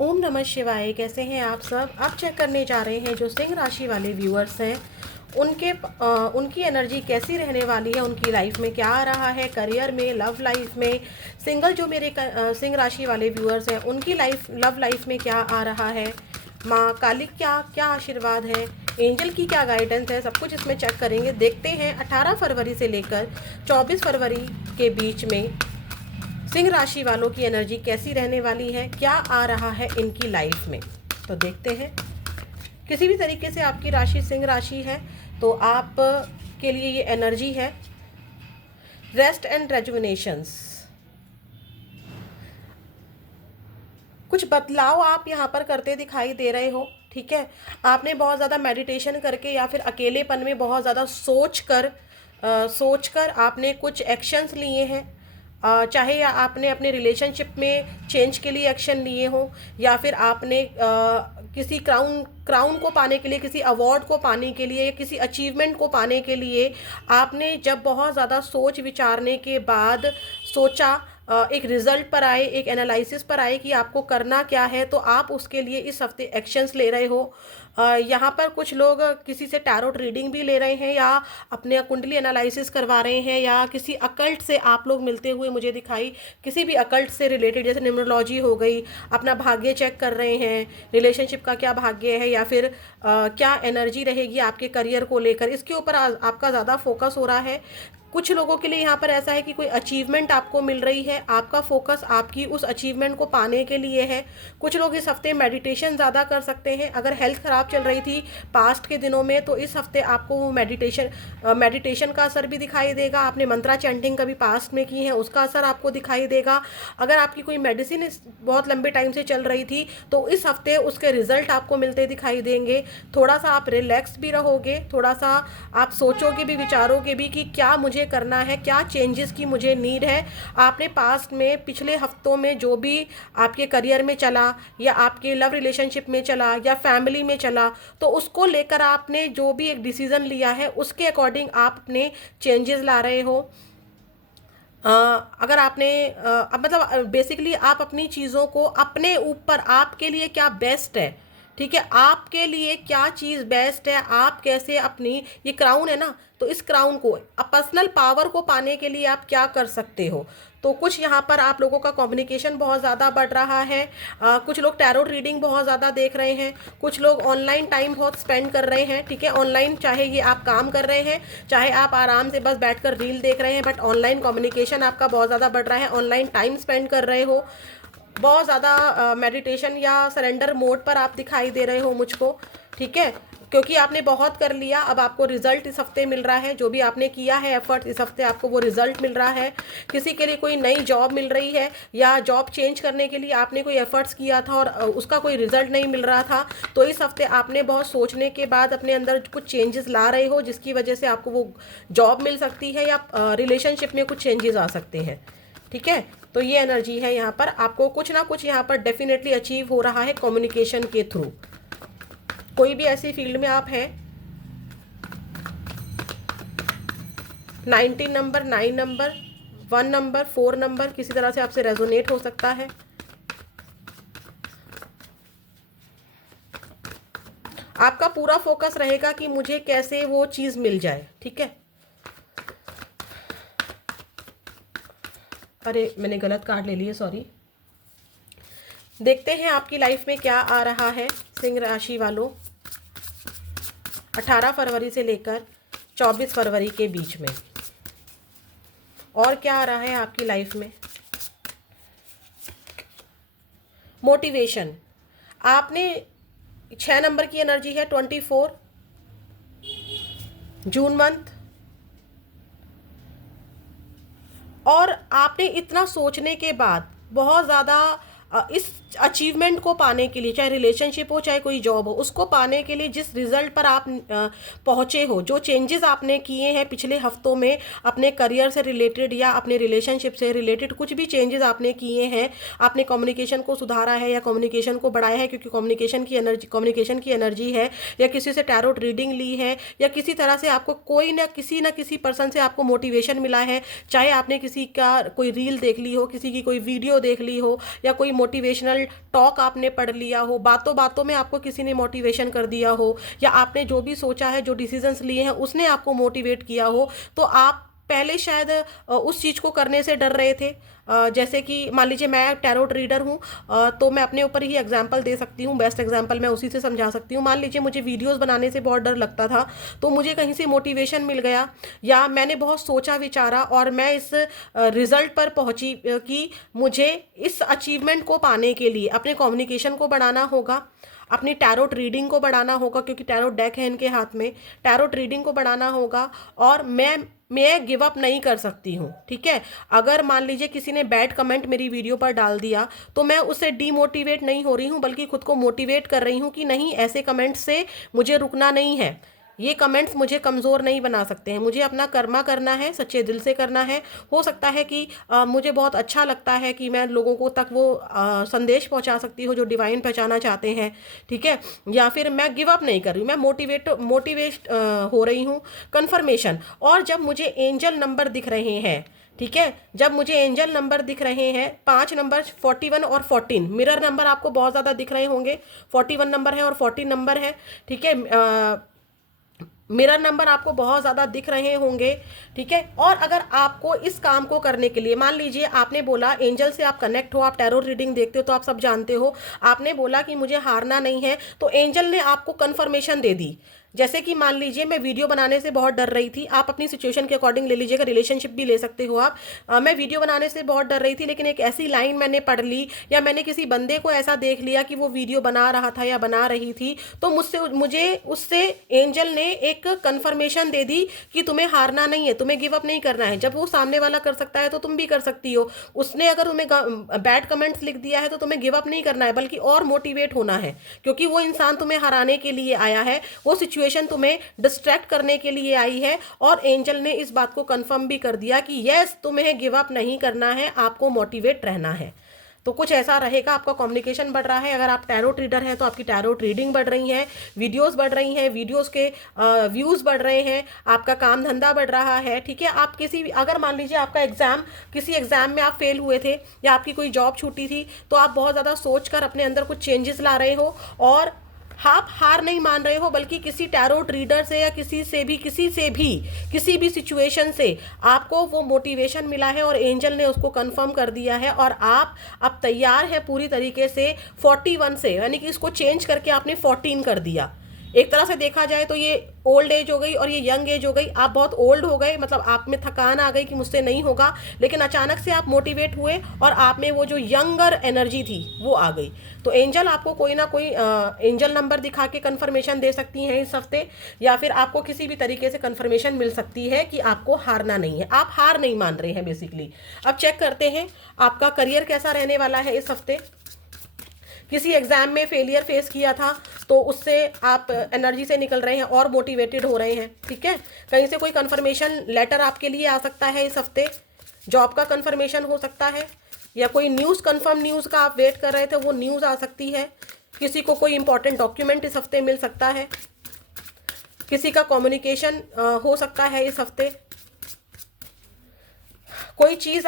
ओम नमः शिवाय। कैसे हैं आप सब? अब चेक करने जा रहे हैं जो सिंह राशि वाले व्यूअर्स हैं उनकी एनर्जी कैसी रहने वाली है, उनकी लाइफ में क्या आ रहा है, करियर में, लव लाइफ में। सिंगल जो मेरे सिंह राशि वाले व्यूअर्स हैं उनकी लव लाइफ में क्या आ रहा है, माँ काली क्या क्या आशीर्वाद है, एंजल की क्या गाइडेंस है, सब कुछ इसमें चेक करेंगे। देखते हैं 18 फरवरी से लेकर 24 फरवरी के बीच में सिंह राशि वालों की एनर्जी कैसी रहने वाली है, क्या आ रहा है इनकी लाइफ में। तो देखते हैं। किसी भी तरीके से आपकी राशि सिंह राशि है तो आप के लिए ये एनर्जी है रेस्ट एंड रेजुविनेशंस। कुछ बदलाव आप यहाँ पर करते दिखाई दे रहे हो, ठीक है। आपने बहुत ज़्यादा मेडिटेशन करके या फिर अकेलेपन में बहुत ज़्यादा सोच कर आपने कुछ एक्शंस लिए हैं। चाहे या आपने अपने रिलेशनशिप में चेंज के लिए एक्शन लिए हो, या फिर आपने किसी क्राउन को पाने के लिए, किसी अवार्ड को पाने के लिए, या किसी अचीवमेंट को पाने के लिए आपने जब बहुत ज़्यादा सोच विचारने के बाद सोचा, एक रिजल्ट पर आए, एक एनालिसिस पर आए कि आपको करना क्या है, तो आप उसके लिए इस हफ्ते एक्शंस ले रहे हो। यहाँ पर कुछ लोग किसी से टैरोट रीडिंग भी ले रहे हैं, या अपने कुंडली एनालिसिस करवा रहे हैं, या किसी अकल्ट से आप लोग मिलते हुए मुझे दिखाई, किसी भी अकल्ट से रिलेटेड, जैसे न्यूमरोलॉजी हो गई, अपना भाग्य चेक कर रहे हैं, रिलेशनशिप का क्या भाग्य है, या फिर क्या एनर्जी रहेगी आपके करियर को लेकर, इसके ऊपर आपका ज़्यादा फोकस हो रहा है। कुछ लोगों के लिए यहाँ पर ऐसा है कि कोई अचीवमेंट आपको मिल रही है, आपका फोकस आपकी उस अचीवमेंट को पाने के लिए है। कुछ लोग इस हफ्ते मेडिटेशन ज़्यादा कर सकते हैं। अगर हेल्थ ख़राब चल रही थी पास्ट के दिनों में, तो इस हफ्ते आपको वो मेडिटेशन का असर भी दिखाई देगा। आपने मंत्रा चैंटिंग कभी पास्ट में की है, उसका असर आपको दिखाई देगा। अगर आपकी कोई मेडिसिन बहुत लंबे टाइम से चल रही थी तो इस हफ्ते उसके रिजल्ट आपको मिलते दिखाई देंगे। थोड़ा सा आप रिलैक्स भी रहोगे, थोड़ा सा आप सोचोगे भी, विचारोगे भी कि क्या मुझे करना है, क्या चेंजेस की मुझे नीड है। आपने पास्ट में पिछले हफ्तों में जो भी आपके करियर में चला, या आपके लव रिलेशनशिप में चला, या फैमिली में चला, तो उसको लेकर आपने जो भी एक डिसीजन लिया है उसके अकॉर्डिंग आप अपने चेंजेस ला रहे हो। अगर आपने मतलब बेसिकली आप अपनी चीज़ों को अपने ऊपर, आपके लिए क्या बेस्ट है, ठीक है, आपके लिए क्या चीज़ बेस्ट है, आप कैसे अपनी, ये क्राउन है ना, तो इस क्राउन को पर्सनल पावर को पाने के लिए आप क्या कर सकते हो। तो कुछ यहाँ पर आप लोगों का कम्युनिकेशन बहुत ज़्यादा बढ़ रहा है। कुछ लोग टैरोट रीडिंग बहुत ज़्यादा देख रहे हैं, कुछ लोग ऑनलाइन टाइम बहुत स्पेंड कर रहे हैं, ठीक है। ऑनलाइन चाहे ये आप काम कर रहे हैं, चाहे आप आराम से बस बैठकर रील देख रहे हैं, बट ऑनलाइन कम्युनिकेशन आपका बहुत ज़्यादा बढ़ रहा है, ऑनलाइन टाइम स्पेंड कर रहे हो। बहुत ज़्यादा मेडिटेशन या सरेंडर मोड पर आप दिखाई दे रहे हो मुझको, ठीक है, क्योंकि आपने बहुत कर लिया, अब आपको रिजल्ट इस हफ्ते मिल रहा है। जो भी आपने किया है एफर्ट, इस हफ्ते आपको वो रिजल्ट मिल रहा है। किसी के लिए कोई नई जॉब मिल रही है, या जॉब चेंज करने के लिए आपने कोई एफर्ट्स किया था और उसका कोई रिजल्ट नहीं मिल रहा था, तो इस हफ्ते आपने बहुत सोचने के बाद अपने अंदर कुछ चेंजेस ला रहे हो, जिसकी वजह से आपको वो जॉब मिल सकती है, या रिलेशनशिप में कुछ चेंजेस आ सकते हैं, ठीक है। तो ये एनर्जी है, यहाँ पर आपको कुछ ना कुछ यहाँ पर डेफिनेटली अचीव हो रहा है कम्युनिकेशन के थ्रू। कोई भी ऐसी फील्ड में आप हैं, 19 नंबर, 9 नंबर, 1 नंबर, 4 नंबर किसी तरह से आपसे रेजोनेट हो सकता है। आपका पूरा फोकस रहेगा कि मुझे कैसे वो चीज़ मिल जाए, ठीक है। अरे मैंने गलत कार्ड ले लिए, सॉरी। देखते हैं आपकी लाइफ में क्या आ रहा है सिंह राशि वालों 18 फरवरी से लेकर 24 फरवरी के बीच में, और क्या आ रहा है आपकी लाइफ में। मोटिवेशन, आपने 6 नंबर की एनर्जी है, 24 जून मंथ, और आपने इतना सोचने के बाद बहुत ज़्यादा इस अचीवमेंट को पाने के लिए, चाहे रिलेशनशिप हो चाहे कोई जॉब हो, उसको पाने के लिए जिस रिजल्ट पर आप पहुँचे हो, जो चेंजेस आपने किए हैं पिछले हफ्तों में अपने करियर से रिलेटेड या अपने रिलेशनशिप से रिलेटेड, कुछ भी चेंजेस आपने किए हैं, आपने कम्युनिकेशन को सुधारा है या कम्युनिकेशन को बढ़ाया है, क्योंकि कम्युनिकेशन की एनर्जी है, या किसी से टैरोट रीडिंग ली है, या किसी तरह से आपको कोई ना किसी पर्सन से आपको मोटिवेशन मिला है, चाहे आपने किसी का कोई रील देख ली हो, किसी की कोई वीडियो देख ली हो, या कोई मोटिवेशनल टॉक आपने पढ़ लिया हो, बातों बातों में आपको किसी ने मोटिवेशन कर दिया हो, या आपने जो भी सोचा है, जो डिसीजंस लिए हैं उसने आपको मोटिवेट किया हो, तो आप पहले शायद उस चीज़ को करने से डर रहे थे। जैसे कि मान लीजिए मैं टैरोट रीडर हूँ, तो मैं अपने ऊपर ही एग्जांपल दे सकती हूँ, बेस्ट एग्जांपल मैं उसी से समझा सकती हूँ। मान लीजिए मुझे वीडियोस बनाने से बहुत डर लगता था, तो मुझे कहीं से मोटिवेशन मिल गया, या मैंने बहुत सोचा विचारा और मैं इस रिजल्ट पर पहुंची कि मुझे इस अचीवमेंट को पाने के लिए अपने कम्युनिकेशन को बढ़ाना होगा, अपनी टैरोट रीडिंग को बढ़ाना होगा, क्योंकि टैरोट डेक है इनके हाथ में, टैरोट रीडिंग को बढ़ाना होगा, और मैं गिव अप नहीं कर सकती हूँ। ठीक है, अगर मान लीजिए किसी ने बैड कमेंट मेरी वीडियो पर डाल दिया, तो मैं उससे डीमोटिवेट नहीं हो रही हूँ, बल्कि खुद को मोटिवेट कर रही हूँ कि नहीं, ऐसे कमेंट्स से मुझे रुकना नहीं है, ये कमेंट्स मुझे कमज़ोर नहीं बना सकते हैं, मुझे अपना कर्मा करना है, सच्चे दिल से करना है। हो सकता है कि मुझे बहुत अच्छा लगता है कि मैं लोगों को तक वो संदेश पहुंचा सकती हूँ जो डिवाइन पहचाना चाहते हैं। ठीक है, या फिर मैं गिव अप नहीं कर रही हूँ, मैं मोटिवेट हो रही हूँ। कन्फर्मेशन, और जब मुझे एंजल नंबर दिख रहे हैं, ठीक है, जब मुझे एंजल नंबर दिख रहे हैं, 5 नंबर 41 और 14, मिरर नंबर आपको बहुत ज़्यादा दिख रहे होंगे, 41 नंबर है और 14 नंबर है। ठीक है, मिरर नंबर आपको बहुत ज़्यादा दिख रहे होंगे। ठीक है, और अगर आपको इस काम को करने के लिए, मान लीजिए आपने बोला एंजल से आप कनेक्ट हो, आप टैरो रीडिंग देखते हो तो आप सब जानते हो, आपने बोला कि मुझे हारना नहीं है, तो एंजल ने आपको कन्फर्मेशन दे दी। जैसे कि मान लीजिए मैं वीडियो बनाने से बहुत डर रही थी, आप अपनी सिचुएशन के अकॉर्डिंग ले लीजिएगा, रिलेशनशिप भी ले सकते हो आप। मैं वीडियो बनाने से बहुत डर रही थी, लेकिन एक ऐसी लाइन मैंने पढ़ ली, या मैंने किसी बंदे को ऐसा देख लिया कि वो वीडियो बना रहा था या बना रही थी, तो मुझे उससे एंजल ने एक कन्फर्मेशन दे दी कि तुम्हें हारना नहीं है, तुम्हें गिव अप नहीं करना है। जब वो सामने वाला कर सकता है तो तुम भी कर सकती हो। उसने अगर तुम्हें बैड कमेंट्स लिख दिया है तो तुम्हें गिव अप नहीं करना है, बल्कि और मोटिवेट होना है, क्योंकि वो इंसान तुम्हें हराने के लिए आया है, वो सिचुएशन तुम्हें डिस्ट्रैक्ट करने के लिए आई है। और एंजल ने इस बात को कंफर्म भी कर दिया कि यस, तुम्हें गिव अप नहीं करना है, आपको मोटिवेट रहना है। तो कुछ ऐसा रहेगा, आपका कम्युनिकेशन बढ़ रहा है। अगर आप टैरोट रीडर हैं तो आपकी टैरोट रीडिंग बढ़ रही है, वीडियोस बढ़ रही हैं, वीडियोस के व्यूज़ बढ़ रहे हैं, आपका काम धंधा बढ़ रहा है। ठीक है, आप अगर मान लीजिए आपका किसी एग्जाम में आप फेल हुए थे, या आपकी कोई जॉब छूटी थी, तो आप बहुत ज़्यादा सोच कर अपने अंदर कुछ चेंजेस ला रहे हो, और आप हार नहीं मान रहे हो, बल्कि किसी टैरोट रीडर से या किसी भी सिचुएशन से आपको वो मोटिवेशन मिला है, और एंजल ने उसको कंफर्म कर दिया है, और आप अब तैयार हैं पूरी तरीके से 41 से, यानी कि इसको चेंज करके आपने 14 कर दिया। एक तरह से देखा जाए तो ये ओल्ड एज हो गई और ये यंग एज हो गई। आप बहुत ओल्ड हो गए, मतलब आप में थकान आ गई कि मुझसे नहीं होगा, लेकिन अचानक से आप मोटिवेट हुए और आप में वो जो यंगर एनर्जी थी वो आ गई। तो एंजल आपको कोई ना कोई एंजल नंबर दिखा के कन्फर्मेशन दे सकती हैं इस हफ्ते, या फिर आपको किसी भी तरीके से कन्फर्मेशन मिल सकती है कि आपको हारना नहीं है, आप हार नहीं मान रहे हैं बेसिकली। अब चेक करते हैं आपका करियर कैसा रहने वाला है इस हफ्ते। किसी एग्जाम में फेलियर फेस किया था तो उससे आप एनर्जी से निकल रहे हैं और मोटिवेटेड हो रहे हैं। ठीक है, कहीं से कोई कंफर्मेशन लेटर आपके लिए आ सकता है इस हफ्ते, जॉब का कंफर्मेशन हो सकता है, या कोई न्यूज़, कंफर्म न्यूज़ का आप वेट कर रहे थे वो न्यूज़ आ सकती है। किसी को कोई इंपॉर्टेंट डॉक्यूमेंट इस हफ्ते मिल सकता है, किसी का कम्युनिकेशन हो सकता है इस हफ्ते। कोई चीज़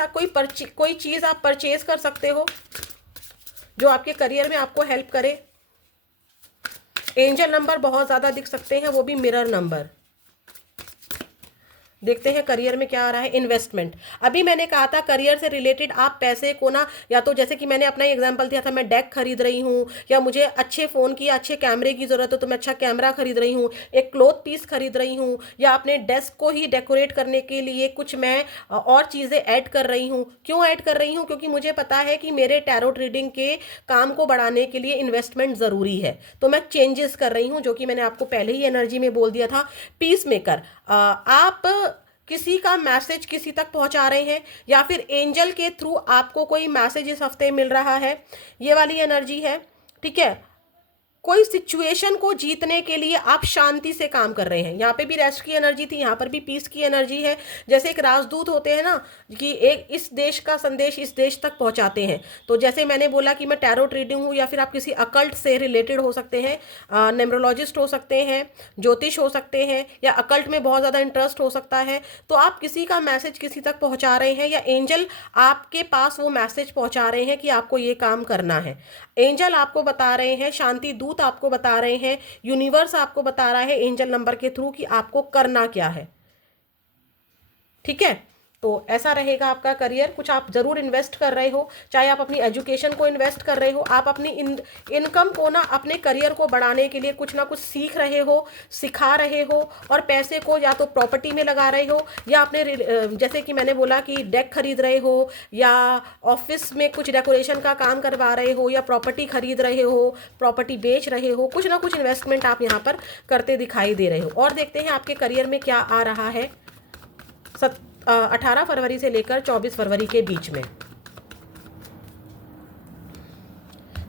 आप परचेज कर सकते हो जो आपके करियर में आपको हेल्प करे। एंजल नंबर बहुत ज़्यादा दिख सकते हैं, वो भी मिरर नंबर। देखते हैं करियर में क्या आ रहा है। इन्वेस्टमेंट, अभी मैंने कहा था करियर से रिलेटेड आप पैसे को ना, या तो जैसे कि मैंने अपना एग्जांपल दिया था, मैं डेक खरीद रही हूँ, या मुझे अच्छे फ़ोन की अच्छे कैमरे की ज़रूरत है तो मैं अच्छा कैमरा खरीद रही हूँ, एक क्लॉथ पीस खरीद रही हूँ, या अपने डेस्क को ही डेकोरेट करने के लिए कुछ मैं और चीज़ें ऐड कर रही हूँ। क्यों ऐड कर रही हूँ? क्योंकि मुझे पता है कि मेरे टैरोट रीडिंग के काम को बढ़ाने के लिए इन्वेस्टमेंट ज़रूरी है, तो मैं चेंजेस कर रही हूँ, जो कि मैंने आपको पहले ही एनर्जी में बोल दिया था। पीस मेकर, आप किसी का मैसेज किसी तक पहुंचा रहे हैं, या फिर एंजल के थ्रू आपको कोई मैसेज इस हफ्ते मिल रहा है, ये वाली एनर्जी है। ठीक है, कोई सिचुएशन को जीतने के लिए आप शांति से काम कर रहे हैं। यहाँ पे भी रेस्ट की एनर्जी थी, यहाँ पर भी पीस की एनर्जी है। जैसे एक राजदूत होते हैं ना, कि एक इस देश का संदेश इस देश तक पहुंचाते हैं। तो जैसे मैंने बोला कि मैं टैरो ट्रीडिंग हूँ, या फिर आप किसी अकल्ट से रिलेटेड हो सकते हैं, न्यूमरोलॉजिस्ट हो सकते हैं, ज्योतिष हो सकते हैं, या अकल्ट में बहुत ज़्यादा इंटरेस्ट हो सकता है। तो आप किसी का मैसेज किसी तक पहुँचा रहे हैं, या एंजल आपके पास वो मैसेज पहुँचा रहे हैं कि आपको ये काम करना है। एंजल आपको बता रहे हैं, शांति दूत आपको बता रहे हैं, यूनिवर्स आपको बता रहा है एंजल नंबर के थ्रू कि आपको करना क्या है। ठीक है, तो ऐसा रहेगा आपका करियर। कुछ आप ज़रूर इन्वेस्ट कर रहे हो, चाहे आप अपनी एजुकेशन को इन्वेस्ट कर रहे हो, आप अपनी इनकम को ना, अपने करियर को बढ़ाने के लिए कुछ ना कुछ सीख रहे हो, सिखा रहे हो, और पैसे को या तो प्रॉपर्टी में लगा रहे हो, या अपने जैसे कि मैंने बोला कि डेक खरीद रहे हो, या ऑफिस में कुछ डेकोरेशन का काम करवा रहे हो, या प्रॉपर्टी खरीद रहे हो, प्रॉपर्टी बेच रहे हो। कुछ ना कुछ इन्वेस्टमेंट आप यहाँ पर करते दिखाई दे रहे हो। और देखते हैं आपके करियर में क्या आ रहा है 18 फरवरी से लेकर 24 फरवरी के बीच में।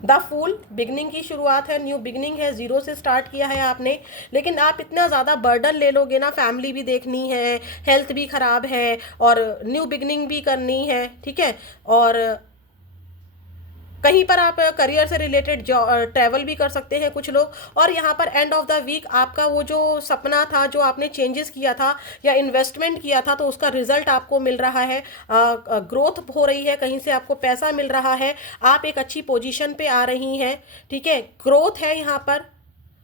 द फूल, बिगनिंग की शुरुआत है, न्यू बिगनिंग है, जीरो से स्टार्ट किया है आपने, लेकिन आप इतना ज़्यादा बर्डन ले लोगे ना, फैमिली भी देखनी है, हेल्थ भी ख़राब है, और न्यू बिगनिंग भी करनी है। ठीक है, और कहीं पर आप करियर से रिलेटेड ट्रैवल भी कर सकते हैं कुछ लोग। और यहाँ पर एंड ऑफ द वीक आपका वो जो सपना था, जो आपने चेंजेस किया था या इन्वेस्टमेंट किया था, तो उसका रिजल्ट आपको मिल रहा है, ग्रोथ हो रही है, कहीं से आपको पैसा मिल रहा है, आप एक अच्छी पोजीशन पे आ रही हैं। ठीक है, ग्रोथ है यहाँ पर,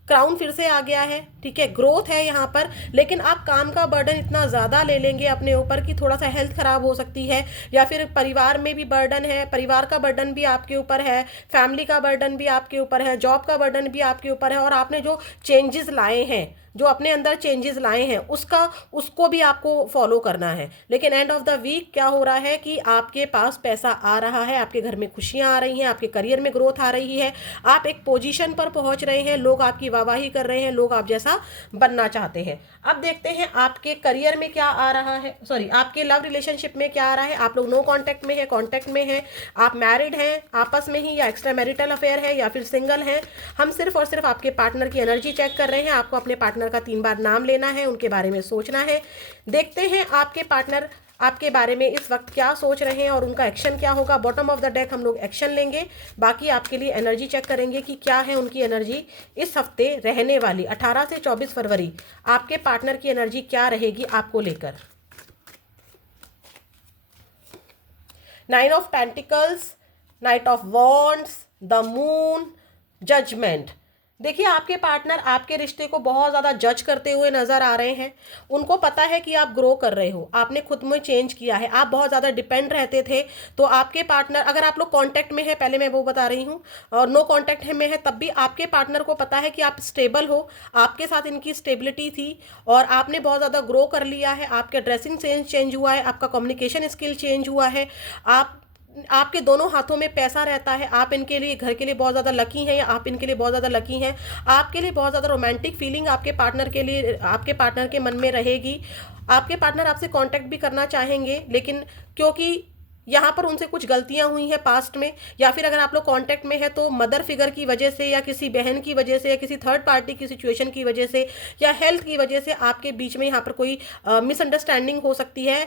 क्राउन फिर से आ गया है। ठीक है, ग्रोथ है यहाँ पर, लेकिन आप काम का बर्डन इतना ज़्यादा ले लेंगे अपने ऊपर कि थोड़ा सा हेल्थ ख़राब हो सकती है, या फिर परिवार में भी बर्डन है, परिवार का बर्डन भी आपके ऊपर है, फैमिली का बर्डन भी आपके ऊपर है, जॉब का बर्डन भी आपके ऊपर है। और आपने जो चेंजेस लाए हैं, जो अपने अंदर चेंजेस लाए हैं, उसको भी आपको फॉलो करना है। लेकिन एंड ऑफ द वीक क्या हो रहा है कि आपके पास पैसा आ रहा है, आपके घर में खुशियां आ रही हैं, आपके करियर में ग्रोथ आ रही है, आप एक पोजीशन पर पहुंच रहे हैं, लोग आपकी वाहवाही कर रहे हैं, लोग आप जैसा बनना चाहते हैं। अब देखते हैं आपके करियर में क्या आ रहा है, सॉरी आपके लव रिलेशनशिप में क्या आ रहा है। आप लोग नो कॉन्टैक्ट में है, कॉन्टैक्ट में है, आप मैरिड हैं आपस में ही, या एक्स्ट्रा मैरिटल अफेयर है, या फिर सिंगल हैं। हम सिर्फ और सिर्फ आपके पार्टनर की एनर्जी चेक कर रहे हैं। आपको अपने पार्टनर का 3 बार नाम लेना है, उनके बारे में सोचना है। देखते हैं आपके पार्टनर आपके बारे में इस वक्त क्या सोच रहे हैं और उनका एक्शन क्या होगा। बॉटम ऑफ द डेक हम लोग एक्शन लेंगे, बाकी आपके लिए एनर्जी चेक करेंगे कि क्या है उनकी एनर्जी इस हफ्ते रहने वाली 18 से 24 फरवरी। आपके पार्टनर की एनर्जी क्या रहेगी आपको लेकर। 9 of pentacles, knight of wands, the moon, judgement. देखिए आपके पार्टनर आपके रिश्ते को बहुत ज़्यादा जज करते हुए नज़र आ रहे हैं। उनको पता है कि आप ग्रो कर रहे हो, आपने खुद में चेंज किया है, आप बहुत ज़्यादा डिपेंड रहते थे। तो आपके पार्टनर, अगर आप लोग कांटेक्ट में है, पहले मैं वो बता रही हूँ, और नो कांटेक्ट में है, तब भी आपके पार्टनर को पता है कि आप स्टेबल हो, आपके साथ इनकी स्टेबिलिटी थी, और आपने बहुत ज़्यादा ग्रो कर लिया है। आपका ड्रेसिंग सेंस चेंज हुआ है, आपका कम्युनिकेशन स्किल चेंज हुआ है, आपके दोनों हाथों में पैसा रहता है। आप इनके लिए, घर के लिए बहुत ज़्यादा लकी हैं, या आप इनके लिए बहुत ज़्यादा लकी हैं। आपके लिए बहुत ज़्यादा रोमांटिक फीलिंग आपके पार्टनर के लिए, आपके पार्टनर के मन में रहेगी। आपके पार्टनर आपसे कांटेक्ट भी करना चाहेंगे, लेकिन क्योंकि यहाँ पर उनसे कुछ गलतियाँ हुई हैं पास्ट में, या फिर अगर आप लोग कांटेक्ट में है तो मदर फिगर की वजह से, या किसी बहन की वजह से, या किसी थर्ड पार्टी की सिचुएशन की वजह से, या हेल्थ की वजह से आपके बीच में यहाँ पर कोई मिसअंडरस्टैंडिंग हो सकती है।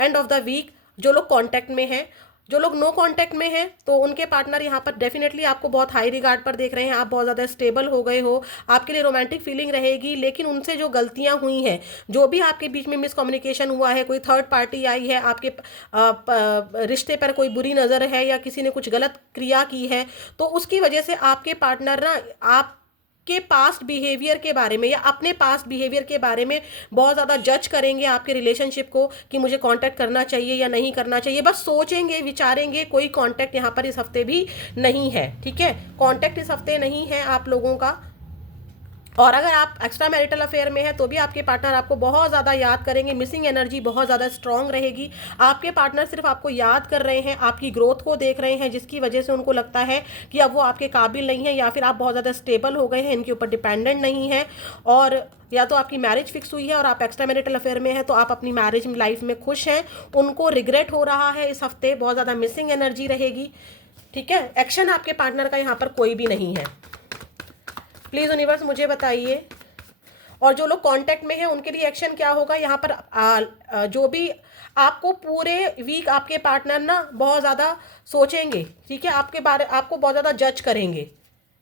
एंड ऑफ द वीक जो लोग कांटेक्ट में हैं, जो लोग नो कांटेक्ट में हैं, तो उनके पार्टनर यहाँ पर डेफिनेटली आपको बहुत हाई रिगार्ड पर देख रहे हैं। आप बहुत ज़्यादा स्टेबल हो गए हो, आपके लिए रोमांटिक फीलिंग रहेगी, लेकिन उनसे जो गलतियाँ हुई हैं, जो भी आपके बीच में मिसकम्युनिकेशन हुआ है, कोई थर्ड पार्टी आई है, आपके रिश्ते पर कोई बुरी नज़र है, या किसी ने कुछ गलत क्रिया की है, तो उसकी वजह से आपके पार्टनर ना आप के पास्ट बिहेवियर के बारे में, या अपने पास्ट बिहेवियर के बारे में बहुत ज़्यादा जज करेंगे आपके रिलेशनशिप को, कि मुझे कांटेक्ट करना चाहिए या नहीं करना चाहिए। बस सोचेंगे, विचारेंगे। कोई कांटेक्ट यहाँ पर इस हफ्ते भी नहीं है। ठीक है, कांटेक्ट इस हफ्ते नहीं है आप लोगों का। और अगर आप एक्स्ट्रा मैरिटल अफेयर में है तो भी आपके पार्टनर आपको बहुत ज़्यादा याद करेंगे, मिसिंग एनर्जी बहुत ज़्यादा स्ट्रांग रहेगी। आपके पार्टनर सिर्फ आपको याद कर रहे हैं, आपकी ग्रोथ को देख रहे हैं, जिसकी वजह से उनको लगता है कि अब वो आपके काबिल नहीं है, या फिर आप बहुत ज़्यादा स्टेबल हो गए हैं, इनके ऊपर डिपेंडेंट नहीं है। और या तो आपकी मैरिज फिक्स हुई है और आप एक्स्ट्रा मैरिटल अफेयर में है, तो आप अपनी मैरिज लाइफ में खुश हैं, उनको रिग्रेट हो रहा है इस हफ्ते, बहुत ज़्यादा मिसिंग एनर्जी रहेगी। ठीक है, एक्शन आपके पार्टनर का यहाँ पर कोई भी नहीं है। प्लीज़ यूनिवर्स मुझे बताइए। और जो लोग कांटेक्ट में हैं उनके लिए एक्शन क्या होगा यहाँ पर। जो भी आपको पूरे वीक आपके पार्टनर ना बहुत ज़्यादा सोचेंगे, ठीक है, आपको बहुत ज़्यादा जज करेंगे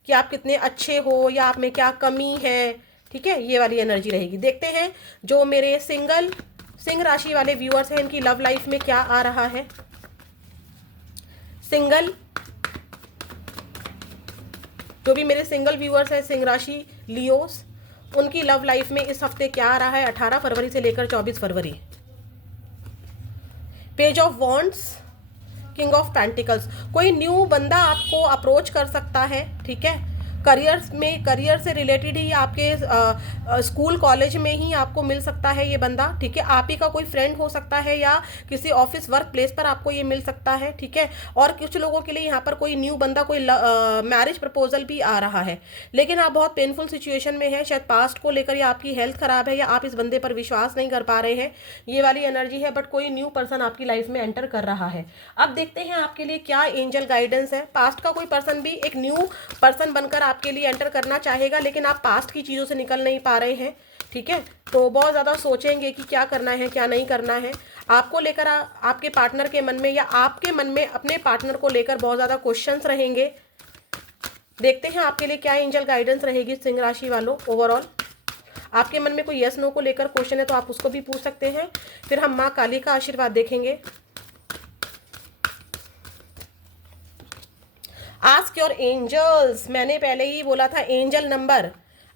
कि आप कितने अच्छे हो या आप में क्या कमी है, ठीक है, ये वाली एनर्जी रहेगी। देखते हैं जो मेरे सिंह राशि वाले व्यूअर्स हैं इनकी लव लाइफ में क्या आ रहा है। जो भी मेरे सिंगल व्यूअर्स हैं, सिंह राशि लियोस, उनकी लव लाइफ में इस हफ्ते क्या आ रहा है 18 फरवरी से लेकर 24 फरवरी। Page of wands, king of pentacles. कोई न्यू बंदा आपको अप्रोच कर सकता है, ठीक है, करियर से रिलेटेड ही आपके स्कूल कॉलेज में ही आपको मिल सकता है ये बंदा, ठीक है। आप ही का कोई फ्रेंड हो सकता है या किसी ऑफिस वर्क प्लेस पर आपको ये मिल सकता है, ठीक है। और कुछ लोगों के लिए यहाँ पर कोई न्यू बंदा, कोई मैरिज प्रपोजल भी आ रहा है। लेकिन आप बहुत पेनफुल सिचुएशन में है, शायद पास्ट को लेकर या आपकी हेल्थ खराब है या आप इस बंदे पर विश्वास नहीं कर पा रहे हैं, ये वाली एनर्जी है। बट कोई न्यू पर्सन आपकी लाइफ में एंटर कर रहा है। अब देखते हैं आपके लिए क्या एंजल गाइडेंस है। पास्ट का कोई पर्सन भी एक न्यू पर्सन बनकर आपके लिए एंटर करना चाहेगा, लेकिन आप पास्ट की चीज़ों से निकल नहीं पा रहे हैं, ठीक है। तो बहुत ज़्यादा सोचेंगे कि क्या करना है क्या नहीं करना है। आपको लेकर आपके पार्टनर के मन में या आपके मन में अपने पार्टनर को लेकर बहुत ज़्यादा क्वेश्चंस रहेंगे। देखते हैं आपके लिए क्या एंजल गाइडेंस रहेगी सिंह राशि वालों। ओवरऑल आपके मन में कोई यस नो को लेकर क्वेश्चन है तो आप उसको भी पूछ सकते हैं। फिर हम माँ काली का आशीर्वाद देखेंगे। आस्क योर एंजल्स, मैंने पहले ही बोला था एंजल नंबर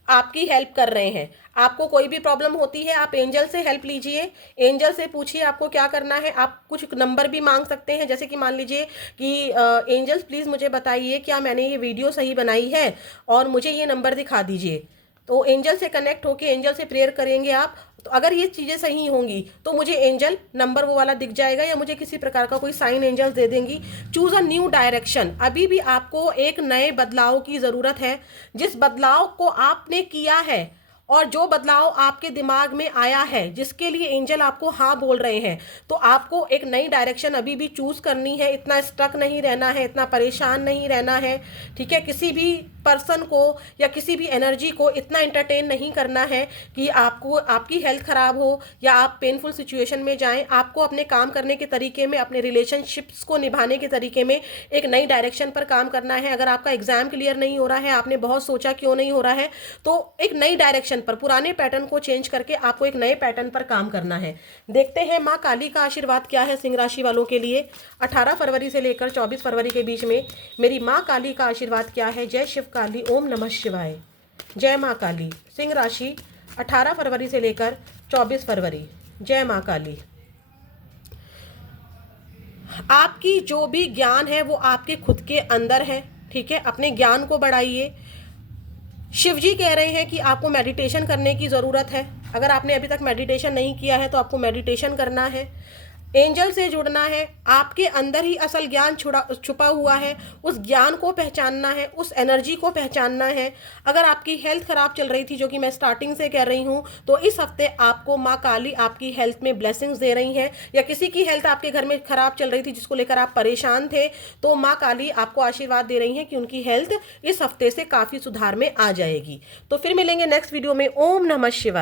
आपकी हेल्प कर रहे हैं। आपको कोई भी प्रॉब्लम होती है आप एंजल से हेल्प लीजिए, एंजल से पूछिए आपको क्या करना है। आप कुछ नंबर भी मांग सकते हैं, जैसे कि मान लीजिए कि एंजल्स प्लीज़ मुझे बताइए क्या मैंने ये वीडियो सही बनाई है और मुझे ये नंबर दिखा दीजिए। तो एंजल से कनेक्ट होके एंजल से प्रेयर करेंगे आप। तो अगर ये चीज़ें सही होंगी तो मुझे एंजल नंबर वो वाला दिख जाएगा या मुझे किसी प्रकार का कोई साइन एंजल्स दे देंगी। Choose a new direction. अभी भी आपको एक नए बदलाव की ज़रूरत है। जिस बदलाव को आपने किया है और जो बदलाव आपके दिमाग में आया है, जिसके लिए एंजल आपको हाँ बोल रहे हैं, तो आपको एक नई डायरेक्शन अभी भी चूज़ करनी है। इतना स्टक नहीं रहना है, इतना परेशान नहीं रहना है, ठीक है। किसी भी पर्सन को या किसी भी एनर्जी को इतना एंटरटेन नहीं करना है कि आपको आपकी हेल्थ ख़राब हो या आप पेनफुल सिचुएशन में जाएं। आपको अपने काम करने के तरीके में, अपने रिलेशनशिप्स को निभाने के तरीके में एक नई डायरेक्शन पर काम करना है। अगर आपका एग्जाम क्लियर नहीं हो रहा है, आपने बहुत सोचा क्यों नहीं हो रहा है, तो एक नई डायरेक्शन पर, पुराने पैटर्न को चेंज करके आपको एक नए पैटर्न पर काम करना है। देखते हैं माँ काली का आशीर्वाद क्या है सिंह राशि वालों के लिए 18 फरवरी से लेकर 24 फरवरी के बीच में। मेरी माँ काली का आशीर्वाद क्या है। जय शिव काली, ओम नमः शिवाय, जय माँ काली। सिंह राशि 18 फरवरी से लेकर 24 फरवरी। जय माँ काली। आपकी जो भी ज्ञान है वो आपके खुद के अंदर है, ठीक है। अपने ज्ञान को बढ़ाइए। शिवजी कह रहे हैं कि आपको मेडिटेशन करने की ज़रूरत है। अगर आपने अभी तक मेडिटेशन नहीं किया है तो आपको मेडिटेशन करना है, एंजल से जुड़ना है। आपके अंदर ही असल ज्ञान छुपा हुआ है, उस ज्ञान को पहचानना है, उस एनर्जी को पहचानना है। अगर आपकी हेल्थ ख़राब चल रही थी, जो कि मैं स्टार्टिंग से कह रही हूँ, तो इस हफ्ते आपको माँ काली आपकी हेल्थ में ब्लेसिंग्स दे रही हैं। या किसी की हेल्थ आपके घर में ख़राब चल रही थी जिसको लेकर आप परेशान थे, तो माँ काली आपको आशीर्वाद दे रही हैं कि उनकी हेल्थ इस हफ्ते से काफ़ी सुधार में आ जाएगी। तो फिर मिलेंगे नेक्स्ट वीडियो में। ओम नमः शिवाय।